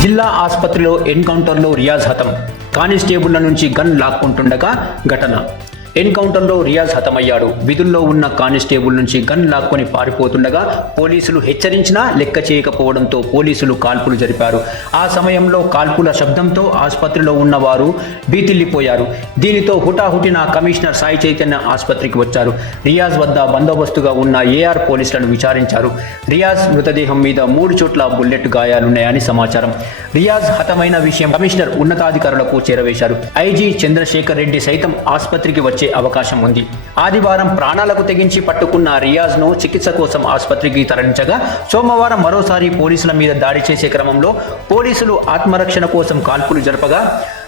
జిల్లా ఆసుపత్రిలో ఎన్కౌంటర్లో రియాజ్ హతం. కానిస్టేబుళ్ళ నుంచి గన్ లాక్కుంటుండగా ఘటన. ఎన్కౌంటర్లో రియాజ్ హతమయ్యాడు. విధుల్లో ఉన్న కానిస్టేబుల్ నుంచి గన్ లాక్కొని పారిపోతుండగా పోలీసులు హెచ్చరించినా లెక్క చేయకపోవడంతో పోలీసులు కాల్పులు జరిపారు. ఆ సమయంలో కాల్పుల శబ్దంతో ఆసుపత్రిలో ఉన్నవారు బీతిల్లిపోయారు దీనితో హుటాహుటిన కమిషనర్ సాయి చైతన్య ఆసుపత్రికి వచ్చారు. రియాజ్ వద్ద బందోబస్తుగా ఉన్న ఏఆర్ పోలీసులను విచారించారు. రియాజ్ మృతదేహం మీద మూడు చోట్ల బుల్లెట్ గాయాలున్నాయని సమాచారం. రియాజ్ హతమైన విషయం కమిషనర్ ఉన్నతాధికారులకు చేరవేశారు. ఐజీ చంద్రశేఖర్ రెడ్డి సైతం ఆసుపత్రికి వచ్చి అవకాశం ఉంది. ఆదివారం ప్రాణాలకు తెగించి పట్టుకున్న రియాజ్ను చికిత్స కోసం ఆసుపత్రికి తరలించగా సోమవారం మరోసారి పోలీసుల మీద దాడి చేసే క్రమంలో పోలీసులు ఆత్మరక్షణ కోసం కాల్పులు జరపగా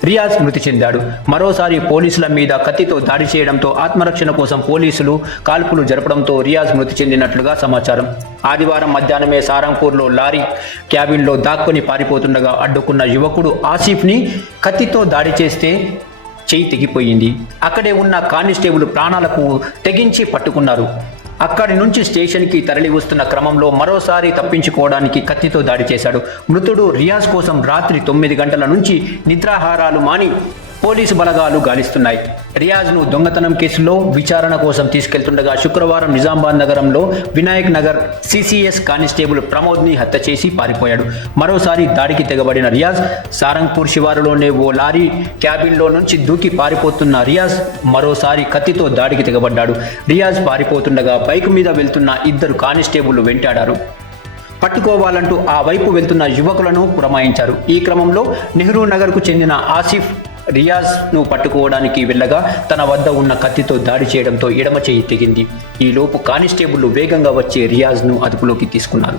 రియాజ్ మృతి చెందాడు. మరోసారి పోలీసుల మీద కత్తితో దాడి చేయడంతో ఆత్మరక్షణ కోసం పోలీసులు కాల్పులు జరపడంతో రియాజ్ మృతి చెందినట్లుగా సమాచారం. ఆదివారం మధ్యాహ్నమే సారంపూర్లో లారీ క్యాబిన్లో దాక్కుని పారిపోతుండగా అడ్డుకున్న యువకుడు ఆసిఫ్ని కత్తితో దాడి చేస్తే చేయి తెగిపోయింది. అక్కడే ఉన్న కానిస్టేబుల్ ప్రాణాలకు తెగించి పట్టుకున్నారు. అక్కడి నుంచి స్టేషన్కి తరలి వస్తున్న క్రమంలో మరోసారి తప్పించుకోవడానికి కత్తితో దాడి చేశాడు. మృతుడు రియాజ్ కోసం రాత్రి తొమ్మిది గంటల నుంచి నిద్రాహారాలు మాని పోలీసు బలగాలు గాలిస్తున్నాయి. రియాజ్ను దొంగతనం కేసులో విచారణ కోసం తీసుకెళ్తుండగా శుక్రవారం నిజామాబాద్ నగరంలో వినాయక్ నగర్ సిసిఎస్ కానిస్టేబుల్ ప్రమోద్ని హత్య చేసి పారిపోయాడు. మరోసారి దాడికి తెగబడిన రియాజ్ సారంగ్పూర్ శివారులోనే ఓ లారీ క్యాబిన్లో నుంచి దూకి పారిపోతున్న రియాజ్ మరోసారి కత్తితో దాడికి తెగబడ్డాడు. రియాజ్ పారిపోతుండగా బైక్ మీద వెళ్తున్న ఇద్దరు కానిస్టేబుల్ వెంటాడారు. పట్టుకోవాలంటూ ఆ వైపు వెళ్తున్న యువకులను పురమాయించారు. ఈ క్రమంలో నెహ్రూ నగర్కు చెందిన ఆసిఫ్ రియాజ్ను పట్టుకోవడానికి వెళ్ళగా తన వద్ద ఉన్న కత్తితో దాడి చేయడంతో ఎడమ చేయి తెగింది. ఈలోపు కానిస్టేబుల్ వేగంగా వచ్చే రియాజ్ను అదుపులోకి తీసుకున్నారు.